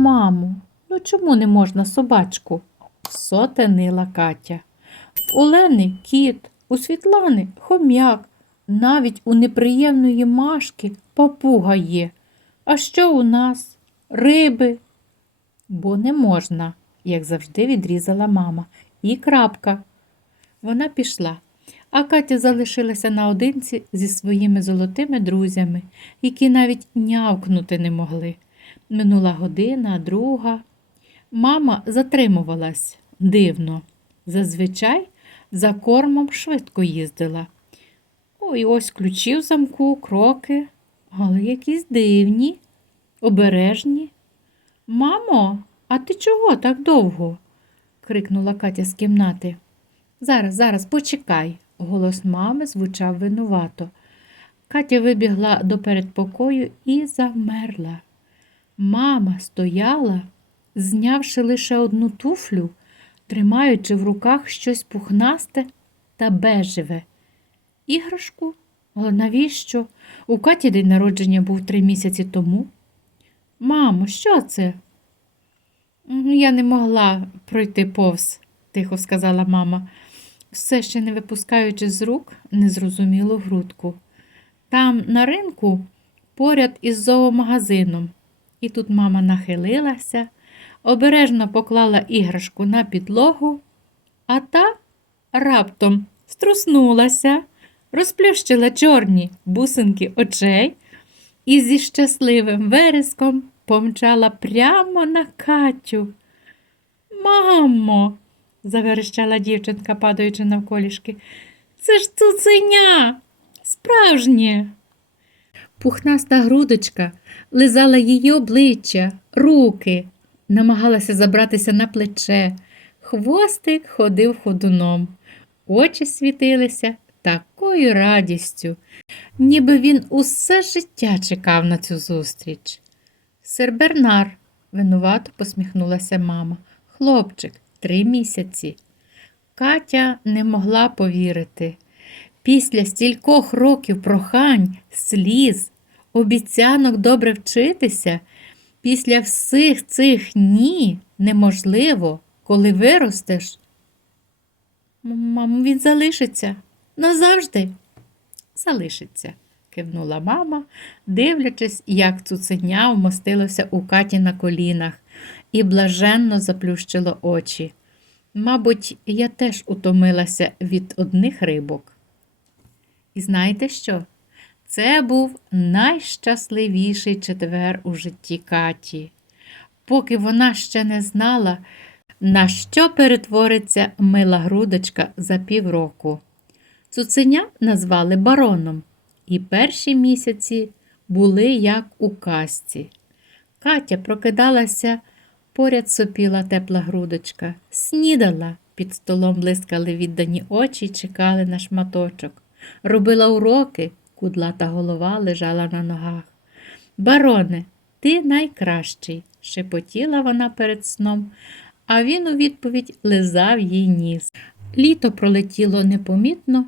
Мамо, ну чому не можна собачку? Сотенила Катя. В Олени кіт, у Світлани хом'як, навіть у неприємної Машки папуга є. А що у нас? Риби? Бо не можна, як завжди відрізала мама. І крапка. Вона пішла, а Катя залишилася наодинці зі своїми золотими друзями, які навіть нявкнути не могли. Минула година, друга. Мама затримувалась дивно. Зазвичай за кормом швидко їздила. Ой, ось ключі в замку, кроки, але якісь дивні, обережні. Мамо, а ти чого так довго? крикнула Катя з кімнати. Зараз, зараз, почекай. Голос мами звучав винувато. Катя вибігла до передпокою і завмерла. Мама стояла, знявши лише одну туфлю, тримаючи в руках щось пухнасте та бежеве. Іграшку? Але навіщо? У Каті день народження був три місяці тому. Мамо, що це? Я не могла пройти повз, тихо сказала мама, все ще не випускаючи з рук незрозумілу грудку. Там на ринку поряд із зоомагазином. І тут мама нахилилася, обережно поклала іграшку на підлогу, а та раптом струснулася, розплющила чорні бусинки очей і зі щасливим вереском помчала прямо на Катю. Мамо, заверещала дівчинка, падаючи навколішки, це ж цуценя, справжнє. Пухнаста грудочка лизала її обличчя, руки, намагалася забратися на плече. Хвостик ходив ходуном, очі світилися такою радістю, ніби він усе життя чекав на цю зустріч. Сер Бернар, винувато посміхнулася мама. Хлопчик, три місяці. Катя не могла повірити. Після стількох років прохань, сліз, обіцянок добре вчитися, після всіх цих ні неможливо, коли виростеш. Мамо, він залишиться назавжди. Залишиться, кивнула мама, дивлячись, як цуценя вмостилося у Каті на колінах і блаженно заплющило очі. Мабуть, я теж утомилася від одних рибок. І знаєте що? Це був найщасливіший четвер у житті Каті, поки вона ще не знала, на що перетвориться мила грудочка за півроку. Цуценя назвали бароном, і перші місяці були як у казці. Катя прокидалася, поряд сопіла тепла грудочка, снідала, під столом блискали віддані очі й чекали на шматочок. Робила уроки, кудлата голова лежала на ногах. Бароне, ти найкращий, шепотіла вона перед сном, а він у відповідь лизав їй ніс. Літо пролетіло непомітно,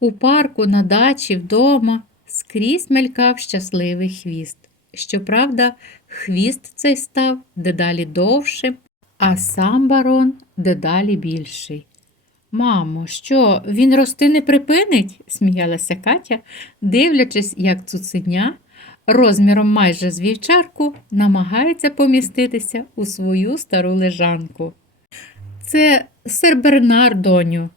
у парку, на дачі, вдома, скрізь мелькав щасливий хвіст. Щоправда, хвіст цей став дедалі довшим, а сам барон дедалі більший. Мамо, що, він рости не припинить? сміялася Катя, дивлячись, як цуценя розміром майже з вівчарку намагається поміститися у свою стару лежанку. Це сер Бернар, доню,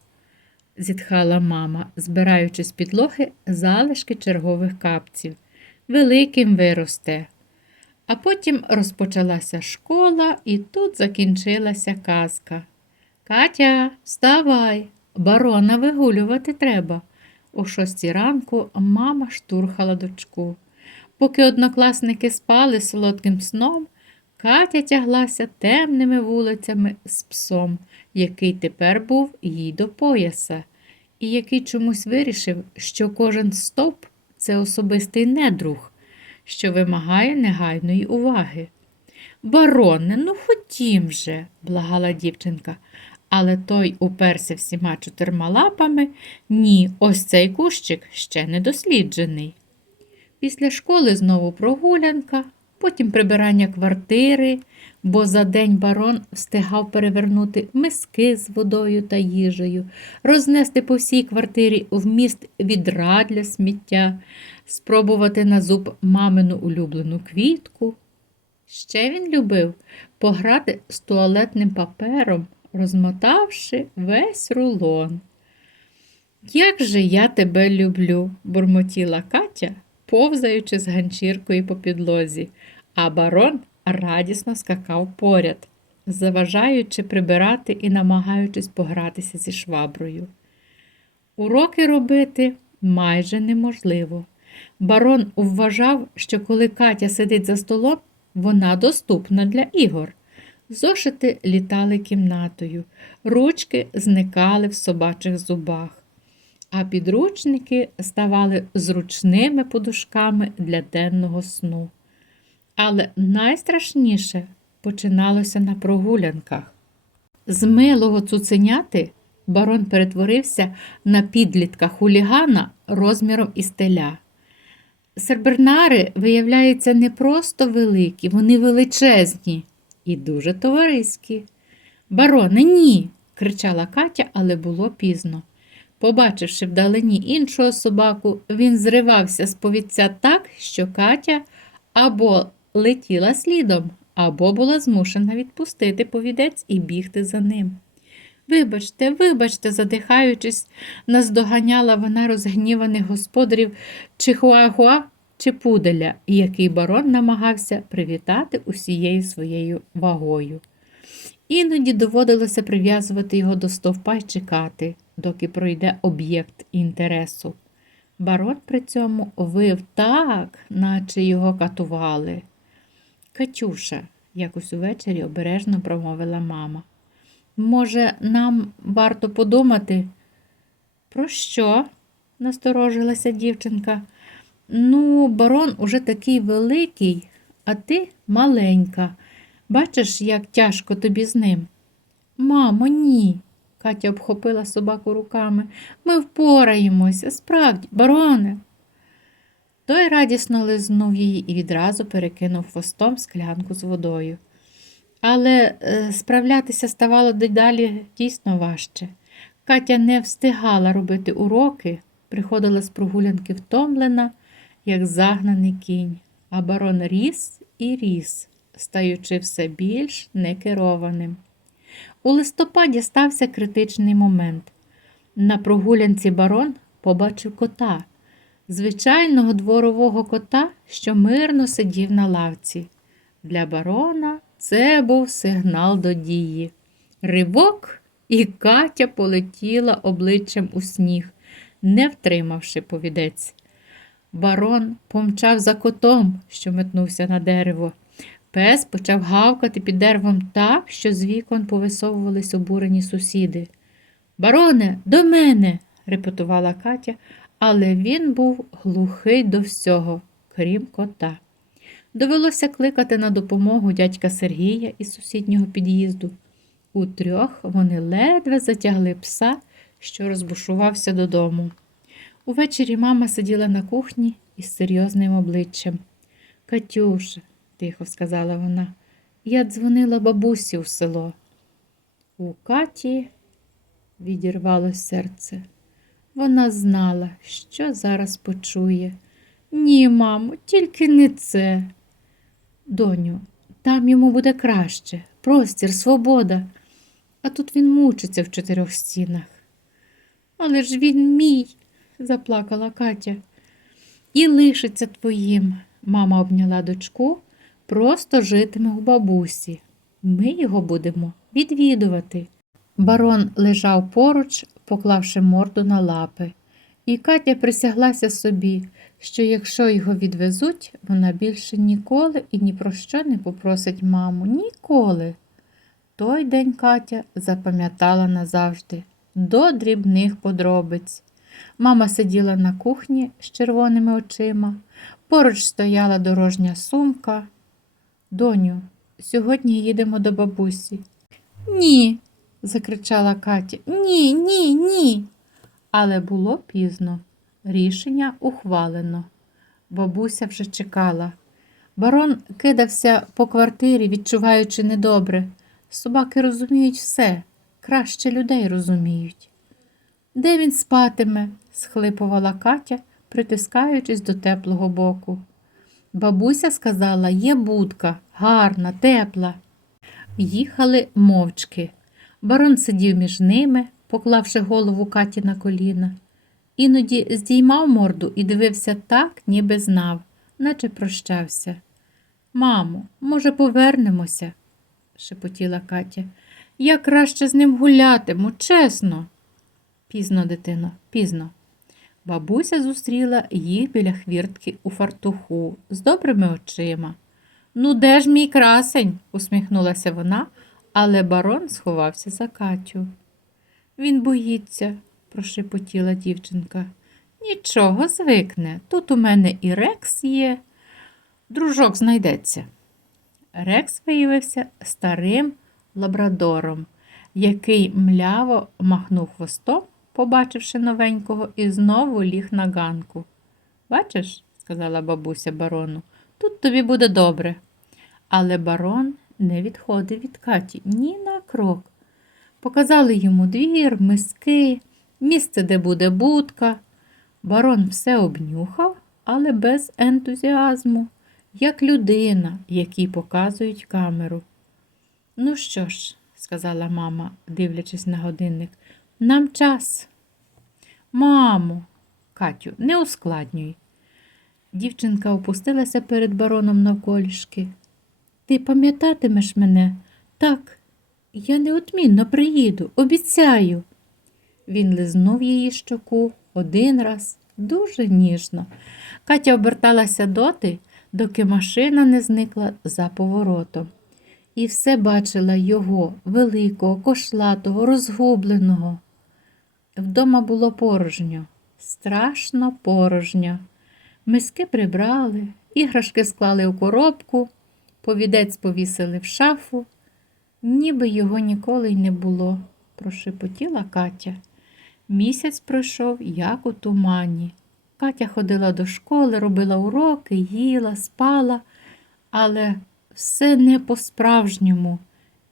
зітхала мама, збираючи з підлоги залишки чергових капців. Великим виросте. А потім розпочалася школа, і тут закінчилася казка. Катя, вставай, барона вигулювати треба. О шостій ранку мама штурхала дочку. Поки однокласники спали солодким сном, Катя тяглася темними вулицями з псом, який тепер був їй до пояса, і який чомусь вирішив, що кожен стовп це особистий недруг, що вимагає негайної уваги. Бароне, ну ходім же, благала дівчинка, але той уперся всіма чотирма лапами. Ні, ось цей кущик ще не досліджений. Після школи знову прогулянка, потім прибирання квартири, бо за день барон встигав перевернути миски з водою та їжею, рознести по всій квартирі вміст відра для сміття, спробувати на зуб мамину улюблену квітку. Ще він любив пограти з туалетним папером, розмотавши весь рулон. Як же я тебе люблю, бурмотіла Катя, повзаючи з ганчіркою по підлозі, а барон радісно скакав поряд, заважаючи прибирати і намагаючись погратися зі шваброю. Уроки робити майже неможливо. Барон вважав, що коли Катя сидить за столом, вона доступна для ігор. Зошити літали кімнатою, ручки зникали в собачих зубах, а підручники ставали зручними подушками для денного сну. Але найстрашніше починалося на прогулянках. З милого цуценяти барон перетворився на підлітка хулігана розміром із теля. Сербернари, виявляється, не просто великі, вони величезні і дуже товариські. Бароне, ні. кричала Катя, але було пізно. Побачивши вдалині іншого собаку, він зривався з повідця так, що Катя або летіла слідом, або була змушена відпустити повідець і бігти за ним. Вибачте, вибачте, задихаючись, наздоганяла вона розгніваних господарів Чихуахуа чи Пуделя, який барон намагався привітати усією своєю вагою. Іноді доводилося прив'язувати його до стовпа й чекати, доки пройде об'єкт інтересу. Барон при цьому вив так, наче його катували. Катюша, якось увечері обережно промовила мама. Може, нам варто подумати? Про що? насторожилася дівчинка. Ну, барон уже такий великий, а ти маленька. Бачиш, як тяжко тобі з ним? Мамо, ні. Катя обхопила собаку руками. Ми впораємося, справді, бароне. Той радісно лизнув її і відразу перекинув хвостом склянку з водою. Але е, справлятися ставало дедалі дійсно важче. Катя не встигала робити уроки, приходила з прогулянки втомлена, як загнаний кінь, а барон ріс і ріс, стаючи все більш некерованим. У листопаді стався критичний момент. На прогулянці барон побачив кота, звичайного дворового кота, що мирно сидів на лавці. Для барона це був сигнал до дії. Ривок, і Катя полетіла обличчям у сніг, не втримавши повідець. Барон помчав за котом, що метнувся на дерево. Пес почав гавкати під деревом так, що з вікон повисовувались обурені сусіди. Бароне, до мене, репетувала Катя, але він був глухий до всього, крім кота. Довелося кликати на допомогу дядька Сергія із сусіднього під'їзду. Утрьох вони ледве затягли пса, що розбушувався додому. Увечері мама сиділа на кухні із серйозним обличчям. Катюша, тихо сказала вона, я дзвонила бабусі в село. У Каті відірвалось серце. Вона знала, що зараз почує. Ні, мамо, тільки не це. Доню, там йому буде краще, простір, свобода. А тут він мучиться в чотирьох стінах. Але ж він мій, заплакала Катя. І лишиться твоїм. Мама обняла дочку, просто житиме у бабусі. Ми його будемо відвідувати. Барон лежав поруч, поклавши морду на лапи, і Катя присяглася собі, що якщо його відвезуть, вона більше ніколи і ні про що не попросить маму. Ніколи. Той день Катя запам'ятала назавжди до дрібних подробиць. Мама сиділа на кухні з червоними очима, поруч стояла дорожня сумка. Доню, сьогодні їдемо до бабусі. Ні, закричала Катя. Ні, ні, ні. Але було пізно. Рішення ухвалено. Бабуся вже чекала. Барон кидався по квартирі, відчуваючи недобре. Собаки розуміють все, краще людей розуміють. Де він спатиме? схлипувала Катя, притискаючись до теплого боку. Бабуся сказала, є будка, гарна, тепла. Їхали мовчки. Барон сидів між ними, поклавши голову Каті на коліна. Іноді здіймав морду і дивився так, ніби знав, наче прощався. Мамо, може, повернемося? шепотіла Катя. Я краще з ним гулятиму, чесно. Пізно, дитино, пізно. Бабуся зустріла їх біля хвіртки у фартуху з добрими очима. Ну, де ж мій красень? усміхнулася вона, але барон сховався за Катю. Він боїться, прошепотіла дівчинка. Нічого, звикне. Тут у мене і Рекс є. Дружок знайдеться. Рекс виявився старим лабрадором, який мляво махнув хвостом, побачивши новенького, і знову ліг на ганку. Бачиш, сказала бабуся барону, тут тобі буде добре. Але барон не відходив від Каті ні на крок. Показали йому двір, миски, місце, де буде будка. Барон все обнюхав, але без ентузіазму, як людина, якій показують камеру. Ну що ж, сказала мама, дивлячись на годинник, нам час. Мамо, Катю, не ускладнюй. Дівчинка опустилася перед бароном навколішки. Ти пам'ятатимеш мене? Так, я неодмінно приїду, обіцяю. Він лизнув її щоку один раз, дуже ніжно. Катя оберталася доти, доки машина не зникла за поворотом. І все бачила його, великого, кошлатого, розгубленого. Вдома було порожньо, страшно порожньо. Миски прибрали, іграшки склали у коробку, повідець повісили в шафу, ніби його ніколи й не було, прошепотіла Катя. Місяць пройшов, як у тумані. Катя ходила до школи, робила уроки, їла, спала, але все не по-справжньому,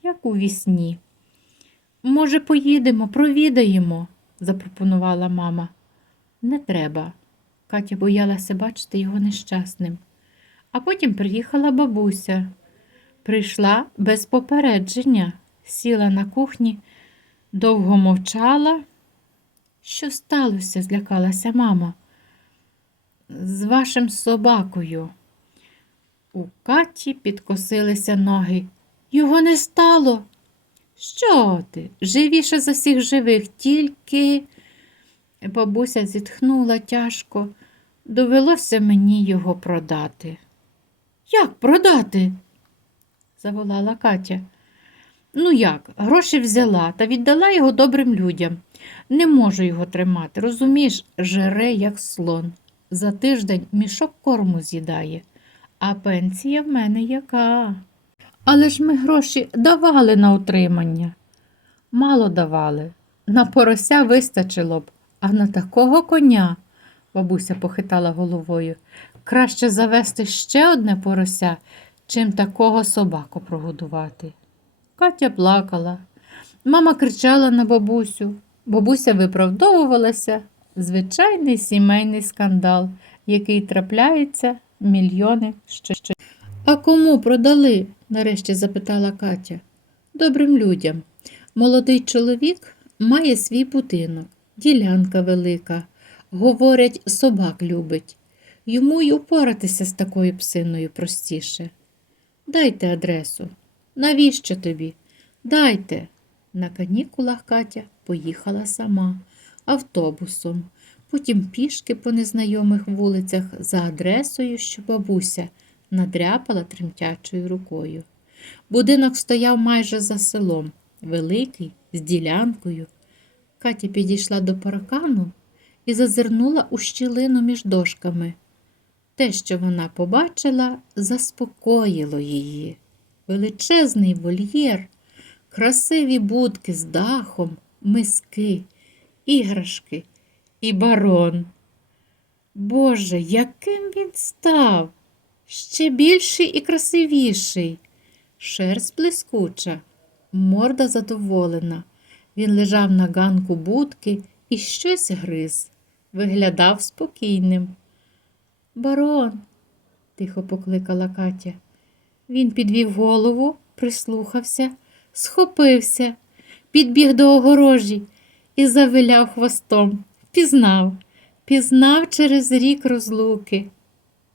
як у вісні. Може, поїдемо, провідаємо, запропонувала мама. Не треба. Катя боялася бачити його нещасним. А потім приїхала бабуся. Прийшла без попередження, сіла на кухні, довго мовчала. Що сталося? злякалася мама. З вашим собакою. У Каті підкосилися ноги. Його не стало. Що ти? Живіше за всіх живих, тільки. Бабуся зітхнула тяжко. Довелося мені його продати. Як продати? заволала Катя. Ну як, гроші взяла та віддала його добрим людям. Не можу його тримати, розумієш, жере, як слон. За тиждень мішок корму з'їдає, а пенсія в мене яка. Але ж ми гроші давали на утримання. Мало давали. На порося вистачило б, а на такого коня, бабуся похитала головою, краще завести ще одне порося, чим такого собаку прогодувати. Катя плакала. Мама кричала на бабусю. Бабуся виправдовувалася. Звичайний сімейний скандал, який трапляється мільйони ще. А кому продали? Нарешті запитала Катя. Добрим людям. Молодий чоловік має свій будинок, ділянка велика. Говорять, собак любить. Йому й упоратися з такою псиною простіше. Дайте адресу. Навіщо тобі? Дайте. На канікулах Катя поїхала сама, автобусом, потім пішки по незнайомих вулицях за адресою, що бабуся надряпала тремтячою рукою. Будинок стояв майже за селом, великий, з ділянкою. Катя підійшла до паркану і зазирнула у щілину між дошками. Те, що вона побачила, заспокоїло її. Величезний вольєр, красиві будки з дахом, миски, іграшки і барон. Боже, яким він став! Ще більший і красивіший. Шерсть блискуча, морда задоволена. Він лежав на ганку будки і щось гриз. Виглядав спокійним. Барон, тихо покликала Катя. Він підвів голову, прислухався, схопився, підбіг до огорожі і завиляв хвостом. Пізнав, пізнав через рік розлуки.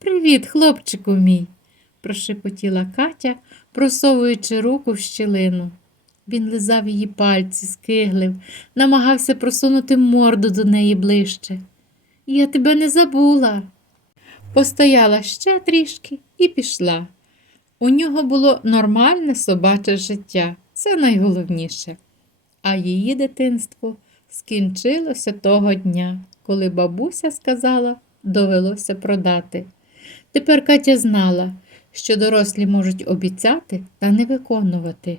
Привіт, хлопчику мій, прошепотіла Катя, просовуючи руку в щілину. Він лизав її пальці, скиглив, намагався просунути морду до неї ближче. Я тебе не забула. Постояла ще трішки і пішла. У нього було нормальне собаче життя, це найголовніше. А її дитинство скінчилося того дня, коли бабуся сказала, довелося продати. Тепер Катя знала, що дорослі можуть обіцяти та не виконувати,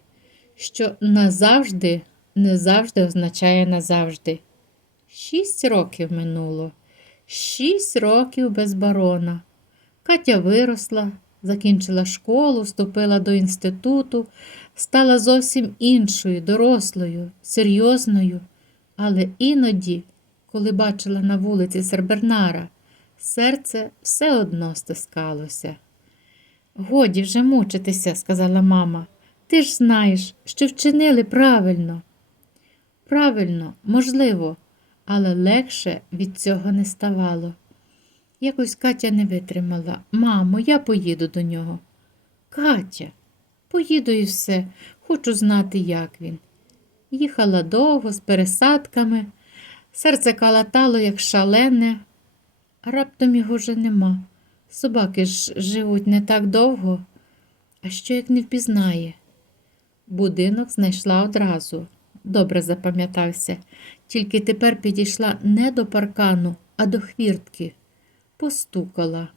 що назавжди не завжди означає назавжди. Шість років минуло, шість років без барона. Катя виросла, закінчила школу, вступила до інституту, стала зовсім іншою, дорослою, серйозною, але іноді, коли бачила на вулиці Сербернара, серце все одно стискалося. Годі вже мучитися, сказала мама. Ти ж знаєш, що вчинили правильно. Правильно, можливо, але легше від цього не ставало. Якось Катя не витримала. Мамо, я поїду до нього. Катя, поїду і все, хочу знати, як він. Їхала довго, з пересадками, серце калатало, як шалене, раптом його вже нема. Собаки ж живуть не так довго, а що як не впізнає. Будинок знайшла одразу, добре запам'ятався, тільки тепер підійшла не до паркану, а до хвіртки. Постукала.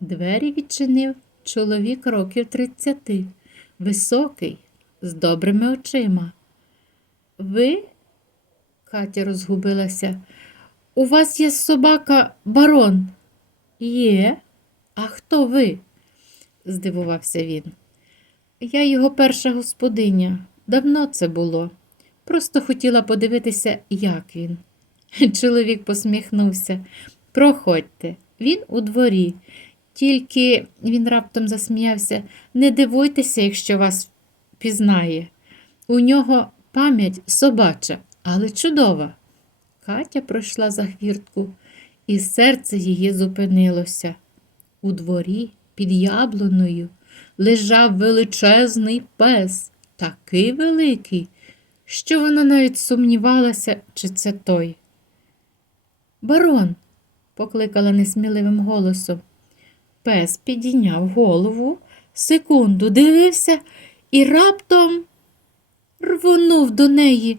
Двері відчинив чоловік років тридцяти, високий, з добрими очима. Ви, Катя розгубилася, у вас є собака барон? Є. А хто ви? здивувався він. Я його перша господиня. Давно це було. Просто хотіла подивитися, як він. Чоловік посміхнувся. Проходьте, він у дворі. Тільки він раптом засміявся. Не дивуйтеся, якщо вас пізнає. У нього пам'ять собача, але чудова. Катя пройшла за хвіртку, і серце її зупинилося. У дворі під яблуною лежав величезний пес, такий великий, що вона навіть сумнівалася, чи це той. Барон, покликала несміливим голосом. Пес підійняв голову, секунду дивився і раптом рвонув до неї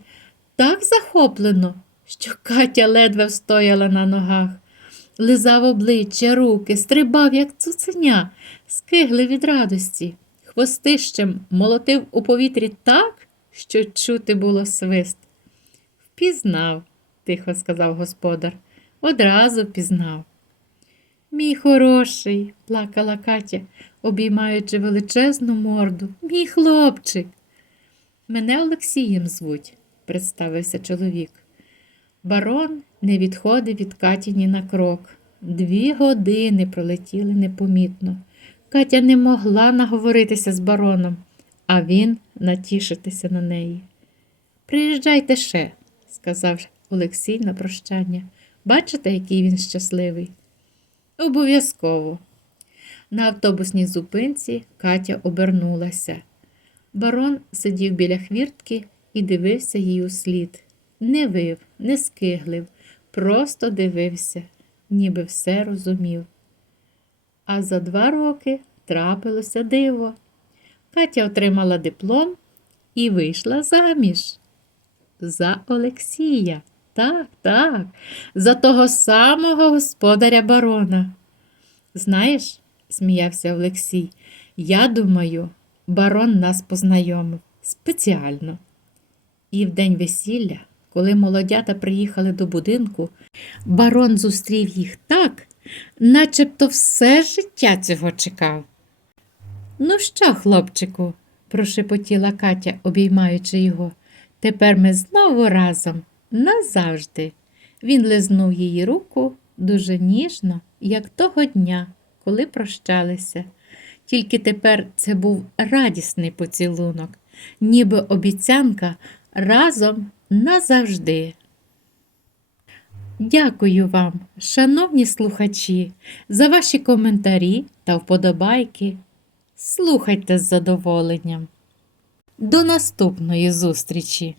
так захоплено, що Катя ледве встояла на ногах. Лизав обличчя, руки, стрибав, як цуценя, скигли від радості. Хвостищем молотив у повітрі так, що чути було свист. Впізнав, тихо сказав господар, одразу пізнав. Мій хороший, плакала Катя, обіймаючи величезну морду. Мій хлопчик. Мене Олексієм звуть, представився чоловік. Барон не відходив від Каті ні на крок. Дві години пролетіли непомітно. Катя не могла наговоритися з бароном, а він натішитися на неї. Приїжджайте ще, сказав Олексій на прощання. Бачите, який він щасливий? Обов'язково. На автобусній зупинці Катя обернулася. Барон сидів біля хвіртки і дивився їй у слід. Не вив, не скиглив, просто дивився, ніби все розумів. А за два роки трапилося диво. Катя отримала диплом і вийшла заміж. За Олексія. Так, так, за того самого господаря барона. Знаєш, сміявся Олексій, я думаю, барон нас познайомив спеціально. І в день весілля, коли молодята приїхали до будинку, барон зустрів їх так, начебто все життя цього чекав. Ну що, хлопчику, прошепотіла Катя, обіймаючи його. Тепер ми знову разом назавжди. Він лизнув її руку дуже ніжно, як того дня, коли прощалися. Тільки тепер це був радісний поцілунок, ніби обіцянка разом назавжди. Дякую вам, шановні слухачі, за ваші коментарі та вподобайки. Слухайте з задоволенням. До наступної зустрічі!